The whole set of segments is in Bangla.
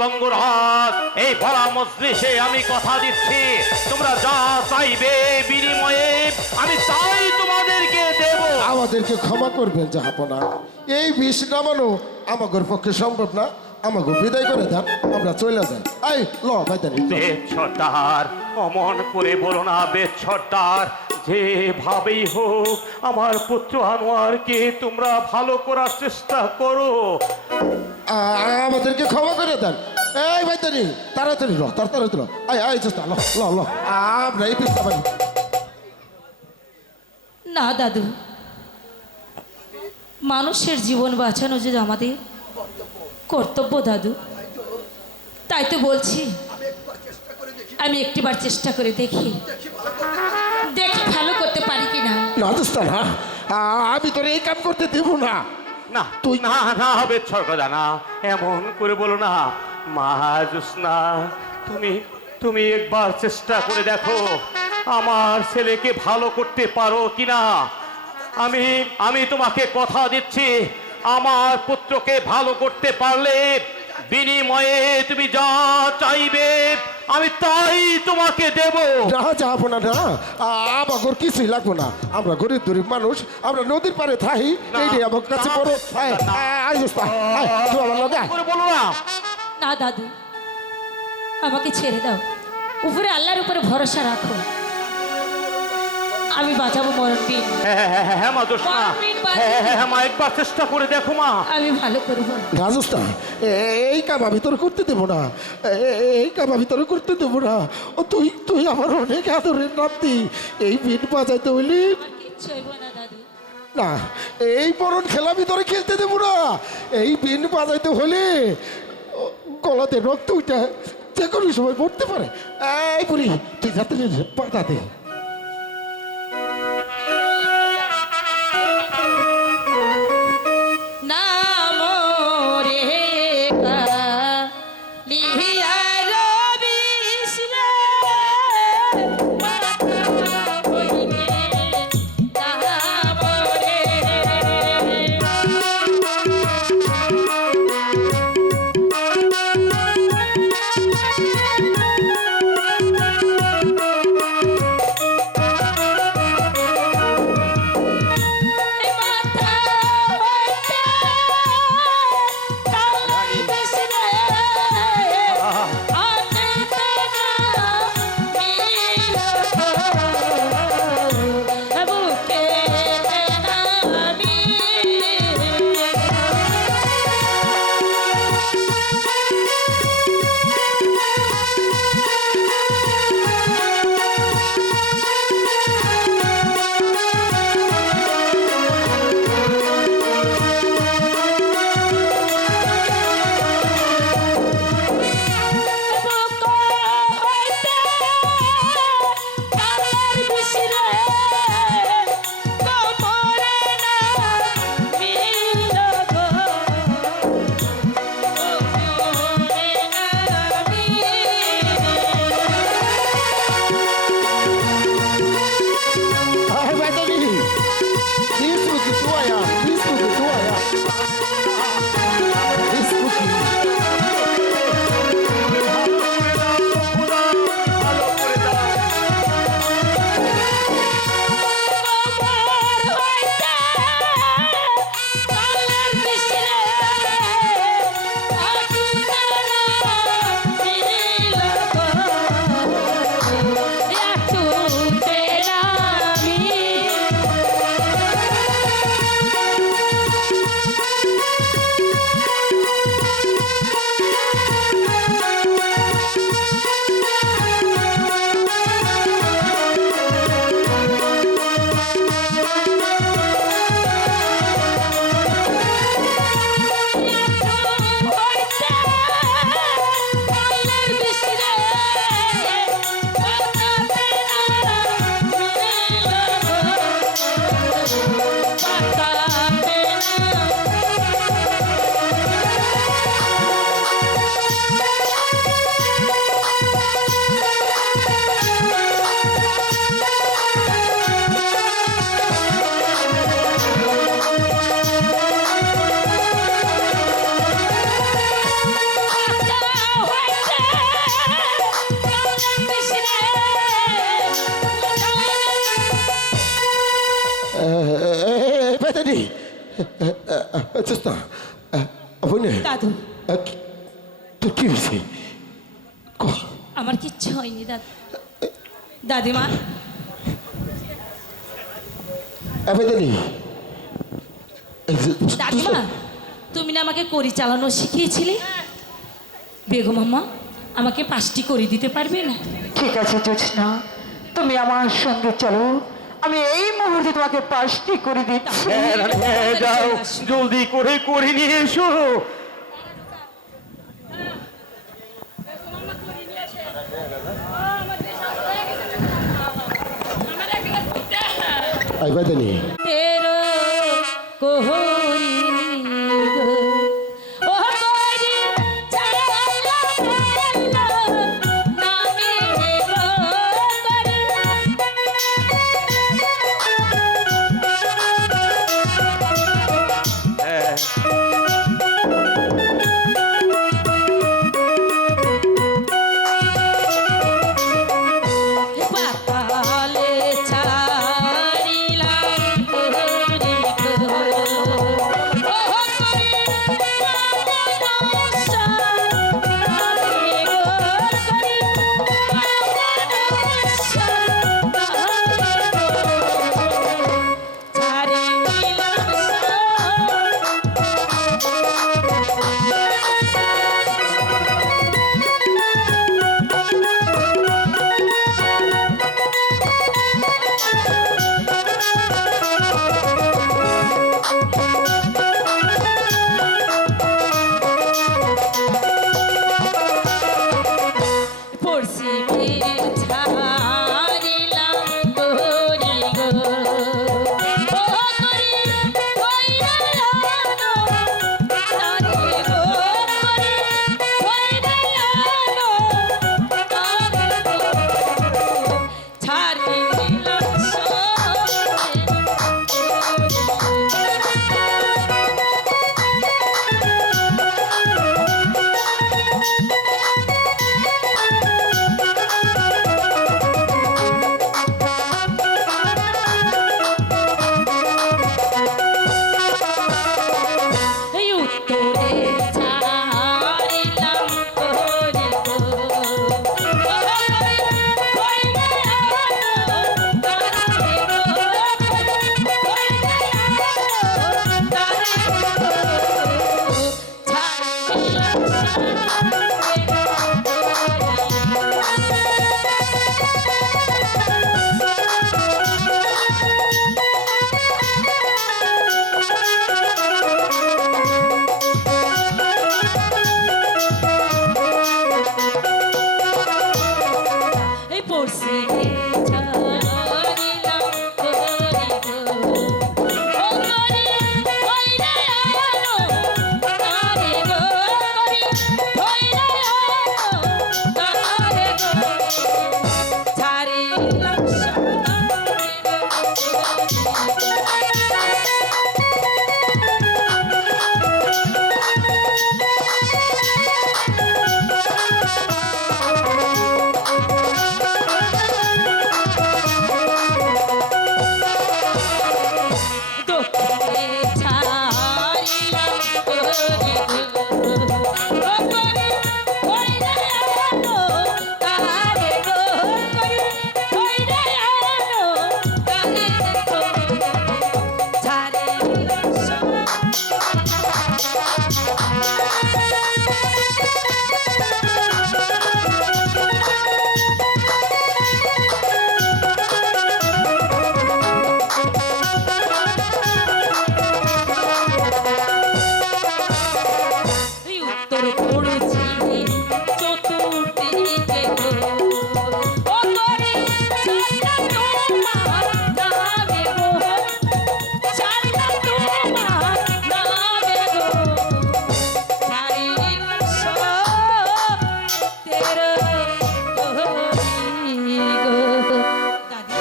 বঙ্গরাজ, এই বড় মজলিসে আমি কথা দিচ্ছি, তোমরা যা চাইবে বিনিময়ে আমি তাই তোমাদেরকে দেব। আমাদেরকে ক্ষমা করবেন জাহাপনা, এই বিষ নামানো আমাদের পক্ষে সম্ভব না। আমাকে বিদায় করে দেন, আমরা চলে যাই। আই ল ভাইদানি বেদ সর্দার, অমন করে বলো না বেদ সর্দার। যেভাবেই হোক আমার পুত্র আনোয়ারকে তোমরা ভালো করার চেষ্টা করো। আমাদেরকে ক্ষমা করে দেন। এই ভাইদানি তাড়াতাড়ি ল, তাড়াতাড়ি ল। আই আই চেষ্টা ল ল ল, আমরা এই পিস্তা পারি না দাদু, মানুষের জীবন বাঁচানো যে আমাদের কর্তব্য দাদু, তাই তো বলছি আমি একটিবার চেষ্টা করে দেখি ভালো করতে পারি কিনা। না দোস্ত না, আমি তোর এই কাম করতে দেব না। না তুই না না হবে সর্বদা না, এমন করে বলো না। মা জোসনা, তুমি একবার চেষ্টা করে দেখো আমার ছেলেকে ভালো করতে পারো কিনা। আমি তোমাকে কথা দিচ্ছি, আমার পুত্রকে ভালো করতে পারলে বিনিময়ে তুমি যা চাইবে আমি তাই তোমাকে দেব। না যাবো না, না আমার কিছুই লাগবো না। আমরা গরিব গরিব মানুষ, আমরা নদীর পাড়ে থাই, এইটাই আমার কাছে বড়। বলো না। না দাদু, আমাকে ছেড়ে দাও, উপরে আল্লাহর উপরে ভরসা রাখো, আমি বাঁচাবো মরণবিন। হ্যাঁ মা জোসনা, হ্যাঁ মা একবার চেষ্টা করে দেখো মা। আমি ভালো করবো। রাজস্তা, এই কাম আমি তোর করতে দেবো না, এই কাম আমি তোর করতে দেবো না। ও তুই তুই আমার অনেক আদরের নাতি, এই বিন বাজাইতে হইলি কিচ্ছু হইব না দাদু। না, এই মরণ খেলা আমি তোরে খেলতে দেবো না। এই বিন বাজাইতে হলে গলাতে রক্ত উঠে যে কোনো সময় পড়তে পারে। এই বুড়ি তুই যাতে পাঠাতে চেষ্টা আপনি দাদু তো কি হয়েছে আমার কিচ্ছু হয়নি দাদিমা। আবেদনি দাদিমা তুমি না আমাকে কড়ি চালানো শিখিয়েছিলে, বেগম আম্মা আমাকে 5টি কড়ি দিতে পারবে না? ঠিক আছে জোৎস্না, তুমি আমার সঙ্গে চলো, আমি এই মুহূর্তে তোমাকে 5টি করে দিচ্ছি। হ্যাঁ, রানী, হ্যাঁ, যাও জলদি করে নিয়ে এসো। আবেদনি তেরো কোহরি গো, ও কোহরি চালা মেলা নামে গো করি। হ্যাঁ, পাতালে ছাড়িলাম কোহরি গো, ও কোহরি মানসা নামে গো করি, মানসা নামে গো ছাড়িলাম পড়শিমের ছাড়িলাম কোহরি গো, ও কোহরি কইরা আনো তারে গো করি, কইরা আনো তারে গো ছাড়িলাম এই উত্তরে ছাড়িলাম কোহরি গো, ও কোহরি কইরা আনো তারে গো করি, কইরা আনো তারে গো ছাড়িলাম এই পড়শি ছাড়িলাম কোহরি গো, ও কোহরি কইরা আনো তারে গো করি, কইরা আনো তারে গো ছাড়িলাম দক্ষিণে ছাড়িলাম কোহরি গো, ও কোহরি কইরা আনো তারে গো করি, কইরা আনো তারে গো ছাড়িলাম এই উত্তর পড়ছি চতুর্দিকে গো, ও কোহরি চাইলাম তোমার নামে গো, চাইলাম তোমার নামে গো ছাড়িলাম তেরো কোহরি গো। দাদি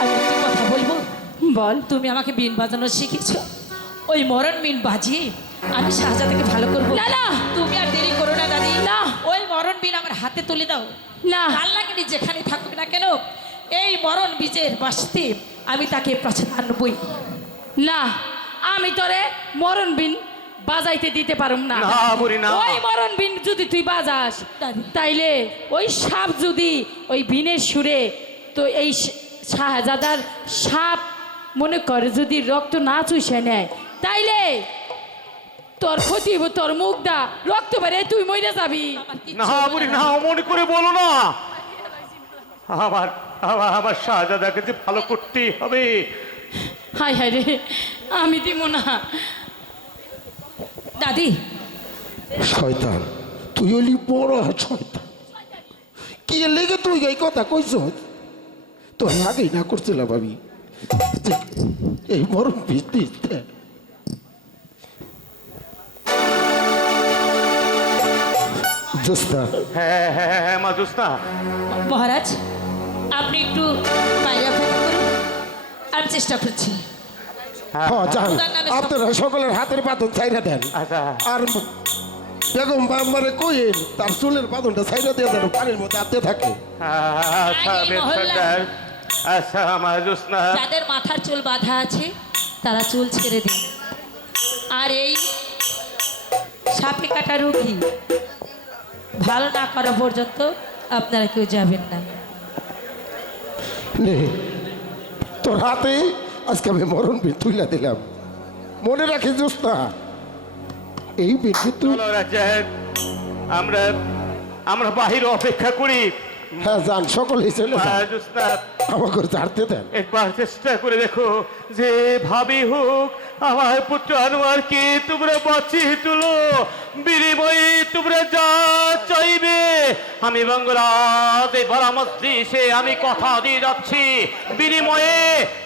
আমি একটি কথা বলবো? বল। তুমি আমাকে বিন বাজানো শিখেছো, ওই মরণ বিন বাজিয়ে আমি শাহজাদাকে ভালো করবো। না না তুমি আর দেরি করো না দাদি, না ওই মরণ বিন আমার হাতে তুলে দাও। না আল্লাহকে যেখানে থাকুক না কেন এই মরণ বীজের বাসতে আমি তাকে প্রাচীন আনবই। না আমি তোরে মরণ বিন বাজাইতে দিতে পারুম না। না বুড়ি না। ওই মরণ বিন যদি তুই বাজাস তাইলে ওই সাপ যদি ওই বিনের সুরে তো এই শাহজাদার সাপ মনে করে যদি রক্ত না চুষে নেয় তাইলে তোর ক্ষতি হইব, তোর মুখটা রক্ত বেড়ে তুই মরে যাবি। না বুড়ি না, মনে করে বলো না। আমার আমার আমার শাহজাদাকে যে ভালো করতেই হবে। হায় হায় রে, আমি দিব না। দাদি শয়তান, তুই হলি বড় শয়তান। কি লেগে তুই এই কথা কইছ? তোর আগেই না করছিলাম আমি এই মরণ বিষ। জোস্তা, হ্যাঁ হ্যাঁ হ্যাঁ মা জোস্না। মহারাজ আপনি একটু বাইরে অপেক্ষা করুন, আমি চেষ্টা করছি। হ্যাঁ যান, আপনারা সকলের হাতের বাঁধন ছাইরা দেন। আচ্ছা আর বেগম বাম্বারে কইেন তার চুলের বাঁধনটা ছাইরা দিয়ে যেন পানির মধ্যে আটতে থাকে। আচ্ছা আগে মহল্লা। বেশ, আচ্ছা মা জোস্না। যাদের মাথার চুল বাঁধা আছে তারা চুল ছেড়ে দিন, আর এই সাপে কাটা রুগী ভালো না করা পর্যন্ত আপনারা কেউ যাবেন না। নে তোর হাতে আজকে আমি মরণ বিষ তুইলা দিলাম। মনে রাখিস জোস্তা, এই বিষ তুই। চলো রাজান, আমরা আমরা বাহিরে অপেক্ষা করি। হ্যাঁ যান, সকলেই চলে মা যান, জোস্না আমাকে ঝাড়তে দেন। একবার চেষ্টা করে দেখো যে ভাবি হোক আমার পুত্র আনোয়ারকে তোমরা বাঁচিয়ে তুলো। বিনিময়ে তোমরা যা চাইবে আমি বাংলার এই বড় মজলিসে আমি কথা দিয়ে যাচ্ছি, বিনিময়ে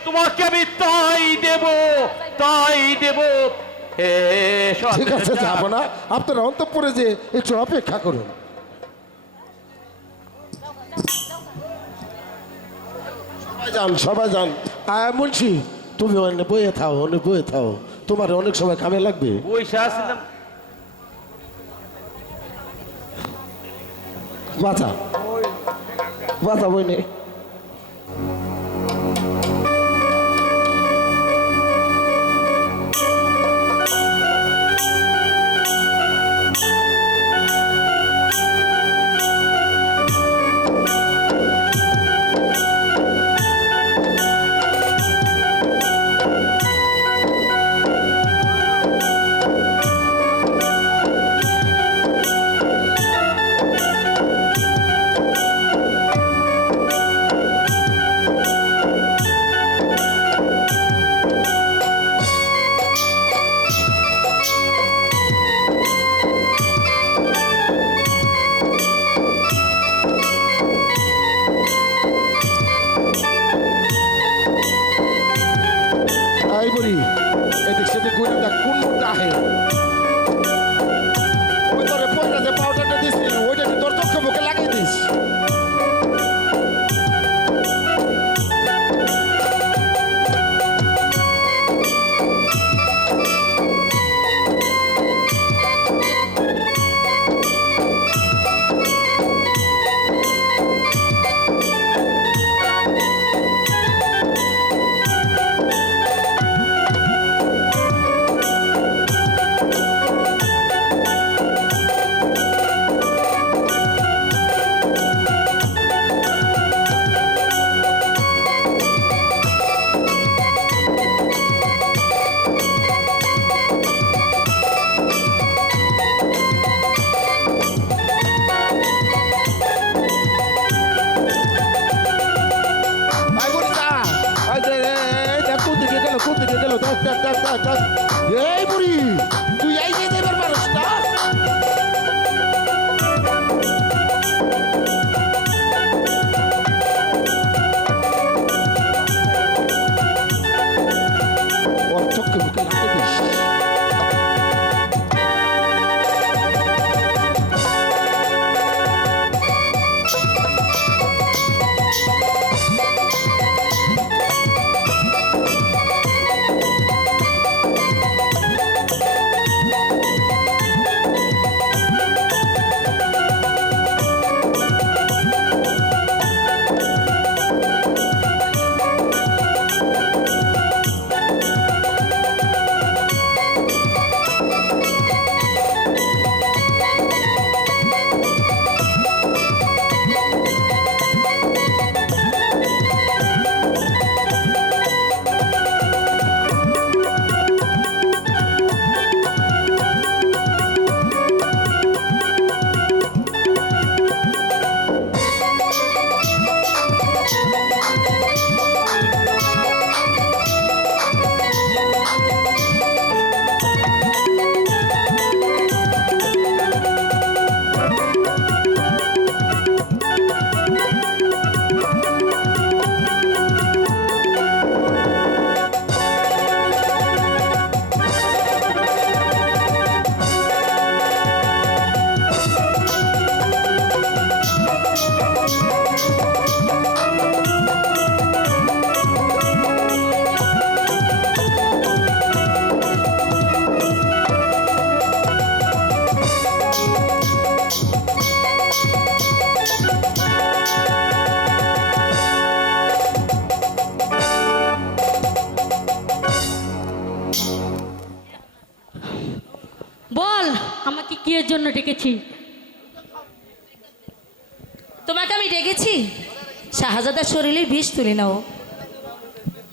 তোমাকে আমি তাই দেব, তাই দেব। ঠিক আছে, যাবো না। আপনারা অন্তঃপুরে যে একটু অপেক্ষা করুন। সবাই যান। মুন্সি তুমি অনেক বইয়ে থাও, অনেক বইয়ে থাও, তোমার অনেক সময় কামে লাগবে। পয়সা আসলাম বাঁচা বাঁচা বই নেই। এই বলি এদিক সেদিক ঘুরে দেখ কোন মুহূর্তে আহে। ওই তোরে পয়লা যে পাউডারটা দিস ওইটা তোর চোখে মুখে লাগিয়ে দিস। এই বুড়ি তুই এই যে দেবার পারস না। ওর চোখে মুখে লাগিয়ে দিস। বল আমাকে কি এর জন্য ডেকেছি? তোমাকে আমি ডেকেছি শাহজাদার শরীরে বিষ তুলে নাও।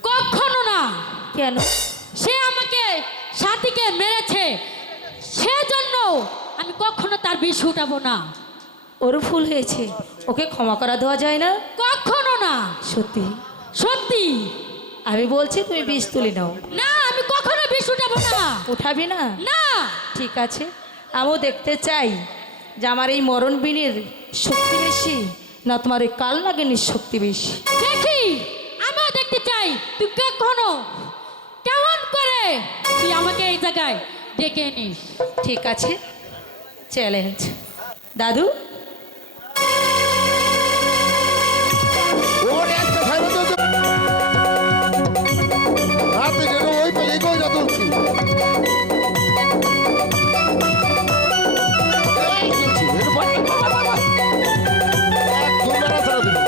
কখনো না। কেন? সে আমাকে সাথীকে মেরেছে, সেজন্য আমি কখনো তার বিষ উঠাবো না। ওর ভুল হয়েছে, ওকে ক্ষমা করা দেওয়া যায় না? কখনো না। সত্যি সত্যি আমি বলছি তুমি বিষ তুলে নাও। না, আমি কখনো বিষ উঠাবো না। উঠাবি না? না। ঠিক আছে, আমিও দেখতে চাই যে আমার এই মরণ বিনের শক্তি বেশি না তোমার ওই কাল নাগিনীর শক্তি বেশি। দেখি, আমিও দেখতে চাই তুই কখনো কেমন করে তুই আমাকে এই জায়গায় ডেকে নিস। ঠিক আছে, চ্যালেঞ্জ। দাদু, ওর একটা খাইবে তো হাতে যেন ওই পেলে কইরা তুলছি। এই কিনছি, এর বাই, বাই, বাই, বাই। একদম নাড়াচাড়া দিবো।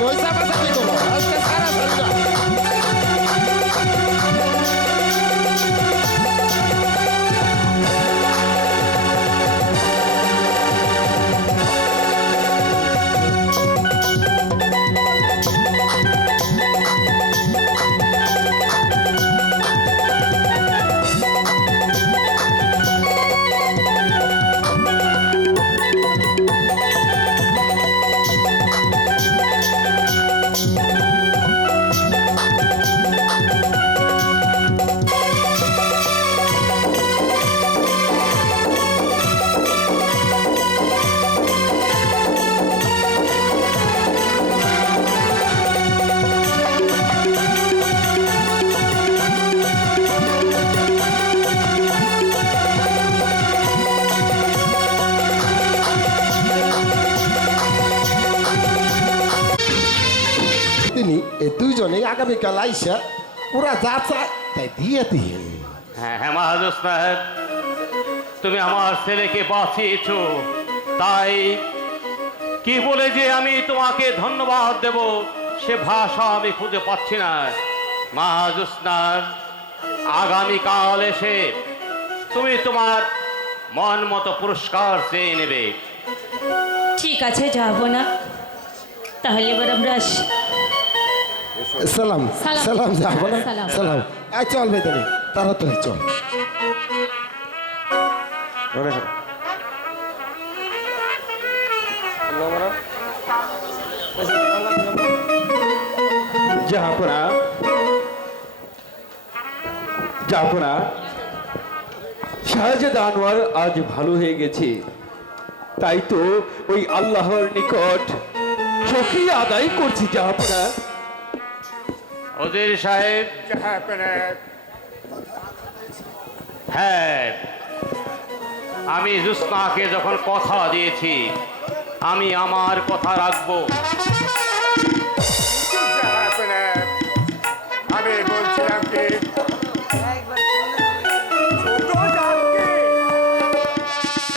পয়সা পাশা কি করবো আজকে সারা সারা তিনি এই দুইজনে আগামীকাল আইসা ওরা যা চায় তাই দিয়ে দিন। হ্যাঁ হ্যাঁ মহাজোৎস্না, তুমি আমার ছেলেকে বাঁচিয়েছো, তাই কি বলে যে আমি তোমাকে ধন্যবাদ দেব সে ভাষা আমি খুঁজে পাচ্ছি না। মহাজোৎস্না, আগামীকাল এসে তুমি তোমার মন মতো পুরস্কার চেয়ে নেবে। ঠিক আছে, যাবো না। তাহলে এবার আমরা আসি। সালাম সালাম। সালাম যাবো না সালাম। সালাম। আয় চল বেতনে তাড়াতাড়ি চল। জাহাপনা, জাহাপনা, শাহজাদা আনোয়ার আজ ভালো হয়ে গেছে, তাই তো ওই আল্লাহর নিকট শুকরিয়া আদায় করছি জাহাপনা। ওজির সাহেব, হ্যাঁ, আমি জুসনাকে যখন কথা দিয়েছি আমি আমার কথা রাখবো। আমি বলছিলাম কি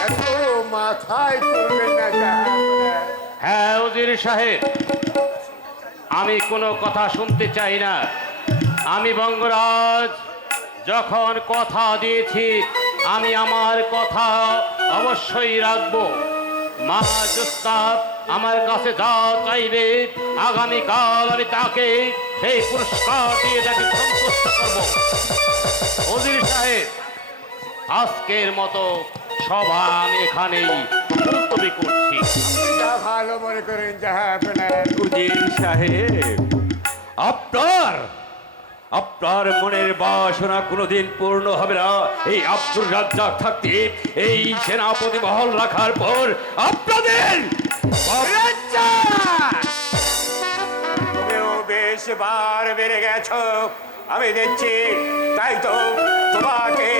এত মাথায় তুলবেন না জাহাপনা। হ্যাঁ ওজির সাহেব, আমি কোনো কথা শুনতে চাই না। আমি বঙ্গরাজ যখন কথা দিয়েছি আমি আমার কথা অবশ্যই রাখবো। মা জোস্তা আমার কাছে যা চাইবে আগামীকাল আমি তাকে সেই পুরস্কার দিয়ে তাকে সন্তুষ্ট করব। ওজির সাহেব, আজকের মতো সভা আমি এখানেই মুলতবি করছি। আপনি যা ভালো মনে করেন জাহাপনা। উজির সাহেব, আপনার আপনার মনের বাসনা কোনোদিন পূর্ণ হবে না। এই আব্দুর রাজ্জাক থাকতে এই সেনাপতি মহল রাখার পর আপনাদের তুমিও বেশ বার বেড়ে গেছো আমি দেখছি, তাই তো তোমাকে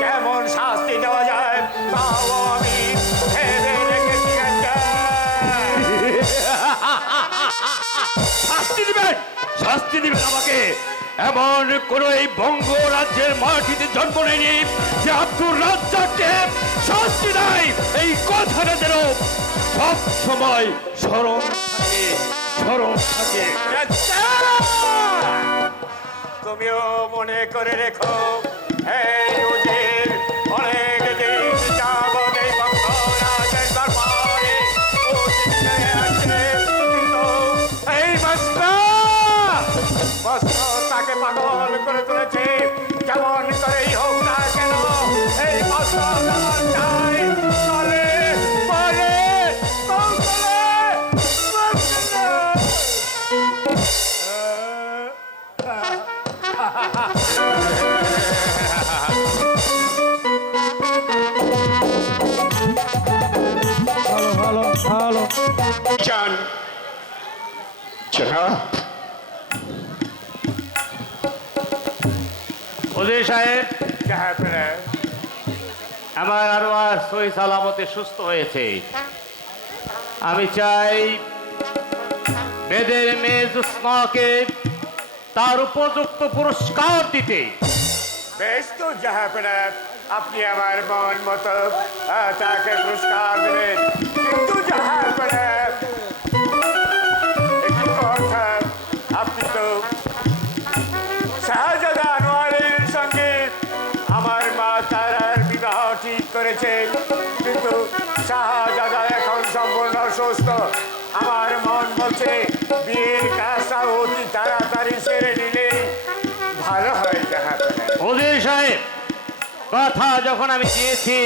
কেমন শাস্তি দেওয়া যায় তাও আমি ভেবে রেখেছি একটা। শাস্তি দিবেন, শাস্তি দিবেন আমাকে। এমন কোন এই বঙ্গ রাজ্যের মাটিতে জন্ম নেয়নি যে আব্দুর রাজ্জাককে শাস্তি দেয়। এই কথাটা যেন সব সময় স্মরণ থাকে, স্মরণ থাকে। তুমিও মনে করে রেখো, এই উজির অনেক দিন যাবৎ এই বঙ্গরাজের দরবারে উজির হয়ে আছে। কিন্তু এই মস্ত তাকে পাগল করে তুলেছে। যেমন করেই হোক না কেন এই মস্ত চাই চলে পরে জান জনাব, ওজির সাহেব, হ্যাঁ, আমার আনোয়ার সহি সালামতে সুস্থ হয়েছে। আমি চাই বেদের মেয়ে জুসনাকে তার উপযুক্ত পুরস্কার দিতে। বেশ তো জাহাপনাত, আপনি আমার মন মতো তাকে পুরস্কার দেবেন। কিন্তু জাহাপনাত, একটি কথা, আপনি তো শাহজাদা আনোয়ারের সঙ্গে আমার মা তারার বিবাহ ঠিক করেছেন। কিন্তু শাহজাদা এখন সম্পূর্ণ সুস্থ। আমার মন বলছে বিয়ের কাজটা অতি তাড়াতাড়ি সেরে নিলেই ভালো হয় জাহাপনাত। ওজির সাহেব, কথা যখন আমি দিয়েছি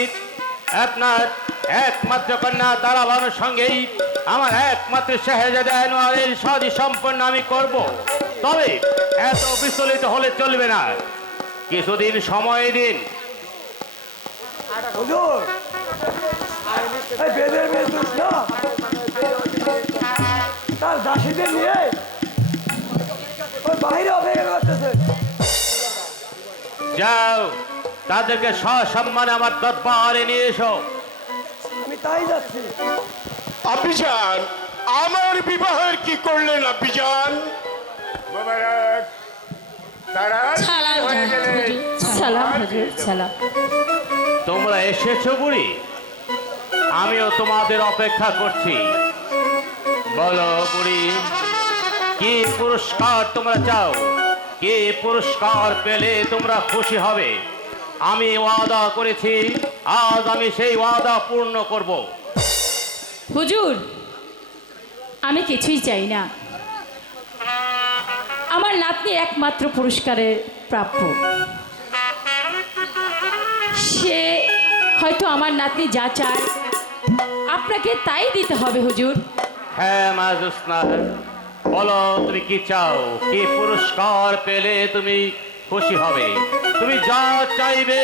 আপনার একমাত্র কন্যা তারাবানুর সঙ্গেই আমার একমাত্র শাহজাদা আনোয়ারের শাদী সম্পন্ন আমি করব, তবে এত বিচলিত হলে চলবে না। কিছুদিন সময় দিন। হুজুর, এই বেদের মেয়ে জুসনা তার দাসীদের নিয়ে ওই বাইরে অপেক্ষা করতেছে। যাও, তাদেরকে সসম্মানে আমার দরবারে নিয়ে এসো। আমি তাই যাচ্ছি। আব্বিজান, আমার বিবাহের কি করলেন আব্বিজান? মোবারক, তারা সালাম হয়ে গেলে সালাম হুজুর, সালাম। তোমরা এসেছো বুড়ি, আমিও তোমাদের অপেক্ষা করছি। বলো বুড়ি, কি পুরস্কার তোমরা চাও? কি পুরস্কার পেলে তোমরা খুশি হবে? আমি ওয়াদা করেছি, আজ আমি সেই ওয়াদা পূর্ণ করব। হুজুর, আমি কিছুই চাই না। আমার নাতনি একমাত্র পুরস্কারের প্রাপ্য। সে হয়তো আমার নাতনি যা চায় আপনাকে তাই দিতে হবে হুজুর। হ্যাঁ মা জোসনা, বলো তুমি কি চাও? কি পুরস্কার পেলে তুমি খুশি হবে? তুমি যা চাইবে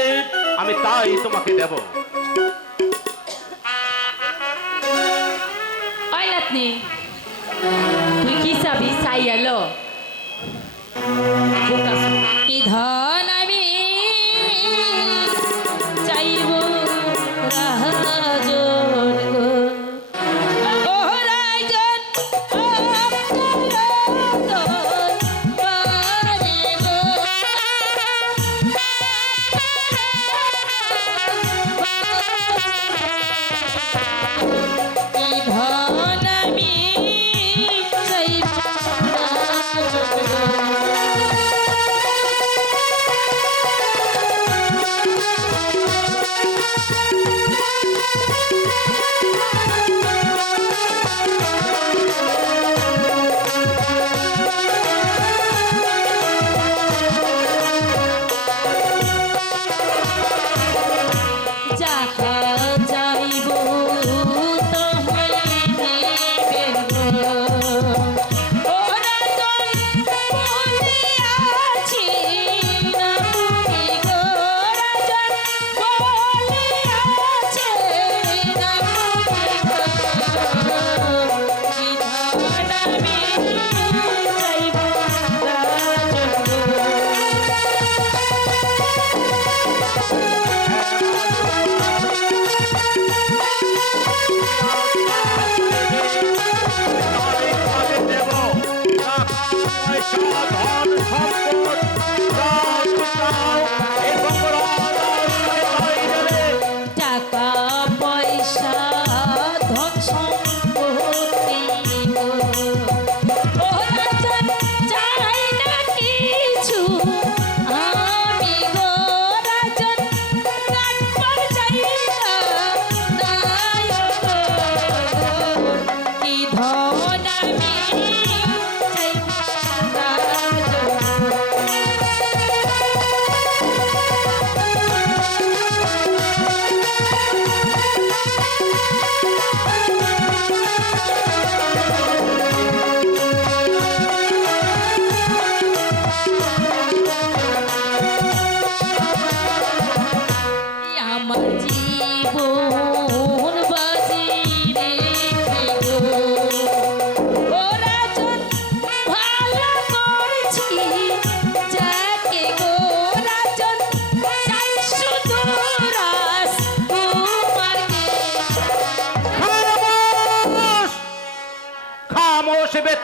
আমি তাই তোমাকে দেব। ওই নাতনি, তুই কি চাবি? চাই এলো কি ধন আমি চাইব রাজন গো। ও রাজন, ও রাজন বারে গো। কি ধন আমি চাইব রাজন গো।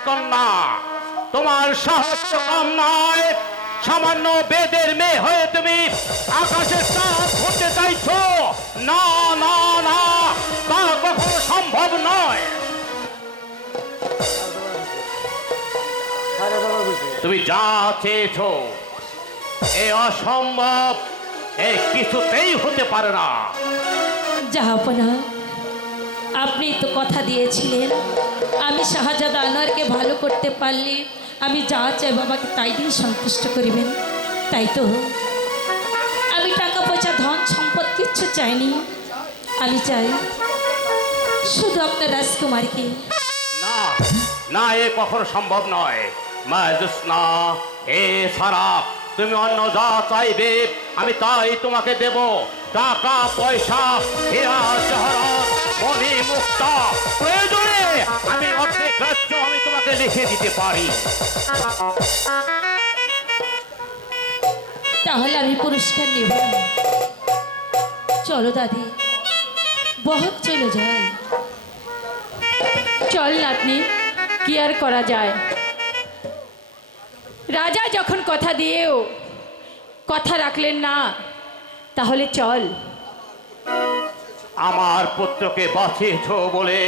কন্যা, তোমার সাহস কম নয়। সামান্য বেদের মেয়ে হয়ে তুমি আকাশের চাঁদ হতে চাইছো? না না না, তা কখনো সম্ভব নয়। তুমি যা চেয়েছো এ অসম্ভব, এ কিছুতেই হতে পারে না। জাহাপনা, আপনি তো কথা দিয়েছিলেন আমি শাহজাদা আনোয়ারকে ভালো করতে পারলে আমি যা চাই বাবাকে তাই দিয়ে সন্তুষ্ট করিবেন। তাই তো আমি টাকা পয়সা ধন সম্পদ কিচ্ছু চাইনি, আমি চাই শুধু আপনার রাজকুমারকে। না না, এ কখনো সম্ভব নয়। মা জোসনা, এ ছাড়া তুমি অন্য যা চাইবে আমি তাই তোমাকে দেব। টাকা পয়সা, হীরা জহরত, মণি মুক্তা, প্রয়োজনে আমি অর্ধেক রাজ্য আমি তোমাকে লিখে দিতে পারি। তাহলে আমি পুরস্কার নেব। চলো দাদি, বহুত চলে যায়। চল নাতনি, কি আর করা যায়। রাজা যখন কথা দিয়েও কথা রাখলেন না, তাহলে চল। আমার পুত্রকে বাঁচিয়েছ বলে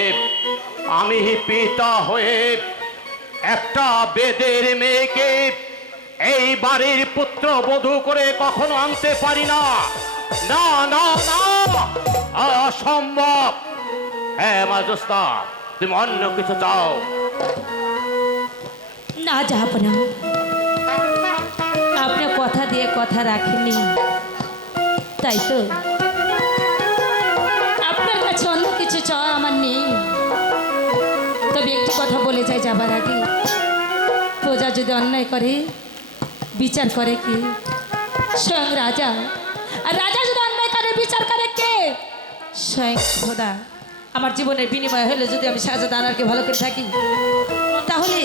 আমি পিতা হয়ে একটা বেদের মেয়েকে এই বাড়ির পুত্র বধূ করে কখনো আনতে পারি না। না না না, অসম্ভব। হ্যাঁ মা জোসনা, তুমি অন্য কিছু চাও? না জাহাপনা, আপনি কথা দিয়ে কথা রাখেননি, তাই তো আপনার কাছে অন্য কিছু চাওয়া আমার নেই। তবে একটি কথা বলে যাই যাবার আগে, প্রজা যদি অন্যায় করে বিচার করে কে? স্বয়ং রাজা। আর রাজা যদি অন্যায় করে বিচার করে কে? স্বয়ং খোদা। আমার জীবনের বিনিময় হলে যদি আমি শাহজাদা আনোয়ারকে ভালো করে থাকি, তাহলে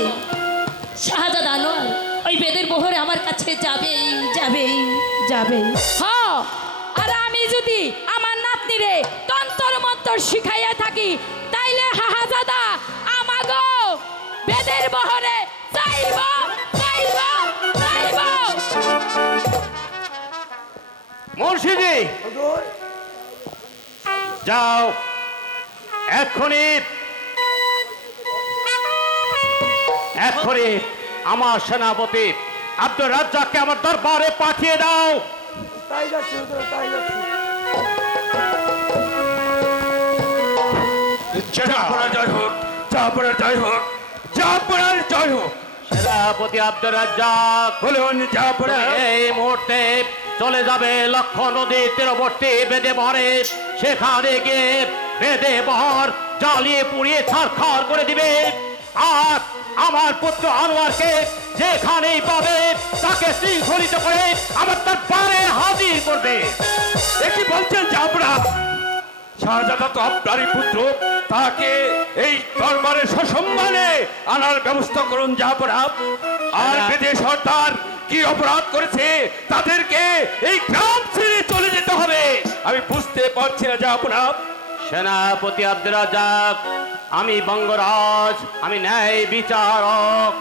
শাহজাদা আনোয়ার ওই বেদের বহরে আমার কাছে যাবেই যাবেই যাবেই। হ্যাঁ, আর আমি যদি আমার নাতনিরে তন্তর মন্তর শিখাইয়া থাকি, তাইলে শাহজাদা আমাগো বেদের বহরে যাইব যাইব যাইব। মুর্শিদি, হুজুর, যাও এক্ষুনি এক্ষুনি আমার সেনাপতি আব্দুর রাজ্জাককে আমার দরবারে পাঠিয়ে দাও। তাই যাচ্ছি হুজুর, তাই যাচ্ছি। জাহাপনার জয় হোক, জাহাপনার জয় হোক, জাহাপনার জয় হোক। সেনাপতি আব্দুর রাজ্জাক, বলুন জাহাপনা। এই মুহূর্তে চলে যাবে লক্ষ্য নদীর তীরবর্তী বেদে বহরে। সেখানে গিয়ে বেদে বহর জ্বালিয়ে পুড়িয়ে ছারখার করে দিবে। আর আমার পুত্র আনোয়ারকে যেখানেই পাবে তাকে শৃঙ্খলিত করে আমার দরবারে হাজির করবে। কি বলছেন জাহাপনা? শাহজাদা তো আপনারই পুত্র, তাকে এই দরবারে সসম্মানে আনার ব্যবস্থা করুন জাহাপনা। আর বেদে সর্দার কি অপরাধ করেছে তাদেরকে এই গ্রাম ছেড়ে চলে যেতে হবে। আমি বুঝতে পারছি না জাহাপনা। সেনাপতি আব্দুর রাজ্জাক, আমি বঙ্গরাজ, আমি ন্যায় বিচারক।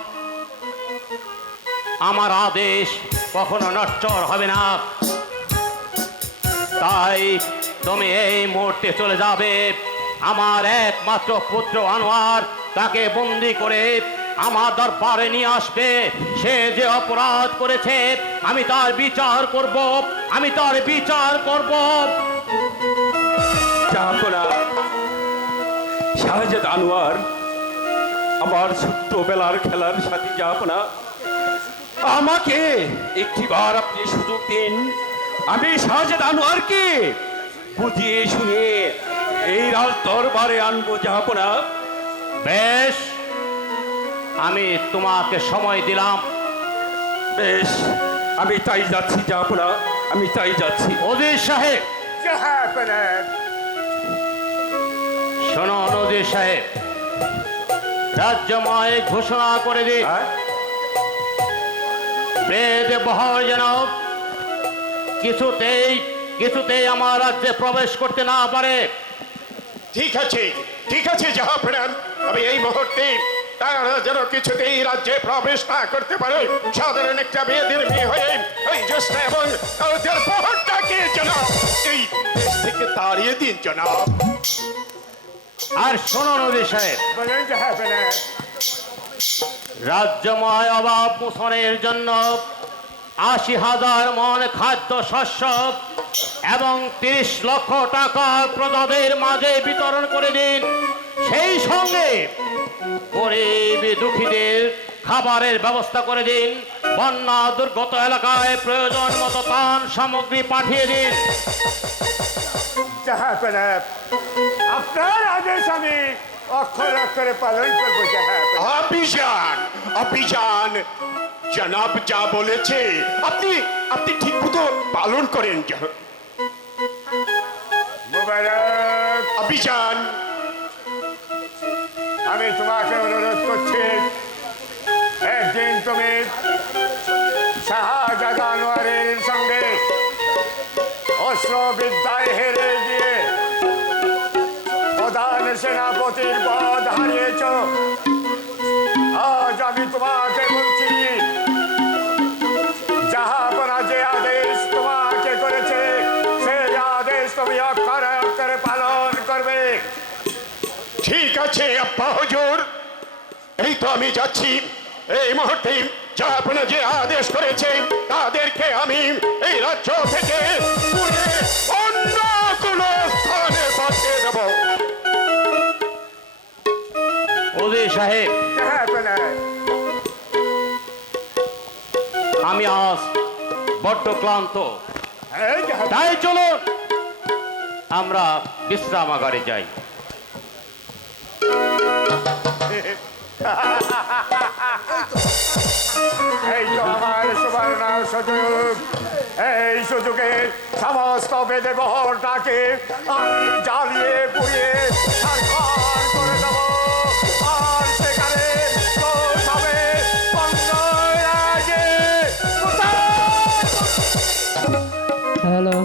আমার আদেশ কখনো নশ্বর হবে না। তাই তুমি এই মুহূর্তে চলে যাবে। আমার একমাত্র পুত্র আনোয়ার, তাকে বন্দি করে আমার দরবারে নিয়ে আসবে। সে যে অপরাধ করেছে আমি তার বিচার করব, আমি তার বিচার করব। জাহাপনা, শাহজাদা আনোয়ার আমার ছোট্টবেলার খেলার সাথী জাহাপনা। আমাকে একটিবার আপনি সুযোগ দিন, আমি শাহজাদা আনোয়ারকে বুঝিয়ে শুনে এই রাজ দরবারে আনবো জাহাপনা। বেশ, আমি তোমাকে সময় দিলাম। বেশ, আমি তাই যাচ্ছি জাহাপনা, আমি তাই যাচ্ছি। ওজির সাহেব, জাহাপনা, শোনো ওজির সাহেব, রাজ্যময় ঘোষণা করে দিই, হ্যাঁ? বেদ বহর যেন কিছুতেই আমার রাজ্যে প্রবেশ করতে না পারে। ঠিক আছে জাহাপনা, আমি এই মুহূর্তে তারা যেন কিছুতেই রাজ্যে প্রবেশ না করতে পারে। সাধারণ একটা মেয়েদের মেয়ে হয়ে ওই জ্যেষ্ঠা এবং তাদের প্রহরটাকে যেন এই দেশ থেকে তাড়িয়ে দিন জনাব। আর শোনো নদী সাহেব, বলেন জাহাপনা। রাজ্যময় অভাব মোচনের জন্য ৮০,০০০ মন খাদ্য শস্য এবং ৩০ লক্ষ টাকা প্রজাদের মাঝে বিতরণ করে দিন। সেই সঙ্গে গরিব দুঃখীদের খাবারের ব্যবস্থা করে দিন। বন্যা দুর্গত এলাকায় প্রয়োজন মতো ত্রাণ সামগ্রী পাঠিয়ে দিন। জাহাপনা, আপনার আদেশ আমি অক্ষরে অক্ষরে পালন করবো জাহাপনা। অভিযান অভিযান জনাব যা বলেছে আপনি আপনি ঠিক মতো পালন করেন। মুবারক, অভিযান আমি তোমাকে অনুরোধ করছি, একদিন তুমি শাহজাদা আনোয়ারের সঙ্গে অস্ত্রবিদ্যায় হেরে গিয়ে প্রধান সেনাপতির পদ হারিয়েছ। আজ আমি তোমাকে বলছি, জাহাপনা যে আদেশ তোমাকে করেছে সেই আদেশ তুমি অক্ষরে অক্ষরে পালন করবে। ঠিক আছে আব্বা হুজুর, এই তো আমি যাচ্ছি। এই মুহূর্তে জাহাপনা যে আদেশ করেছে তাদেরকে আমি এই রাজ্য থেকে পুড়ে অন্য কোনো স্থানে পাঠিয়ে দেব। ওজি সাহেব, জাহাপনা, আমি আজ বড্ড ক্লান্ত, এই জাহাপনা। তাই চলুন আমরা বিশ্রামাগারে যাই। এই তো আমার সুবর্ণ সুযোগ। এই সুযোগে সমস্ত বেদে বহরটাকে আমি জ্বালিয়ে পুড়িয়ে ছারখার করে দেব। আর সেখানে দোষ হবে অন্যের আগে। হ্যালো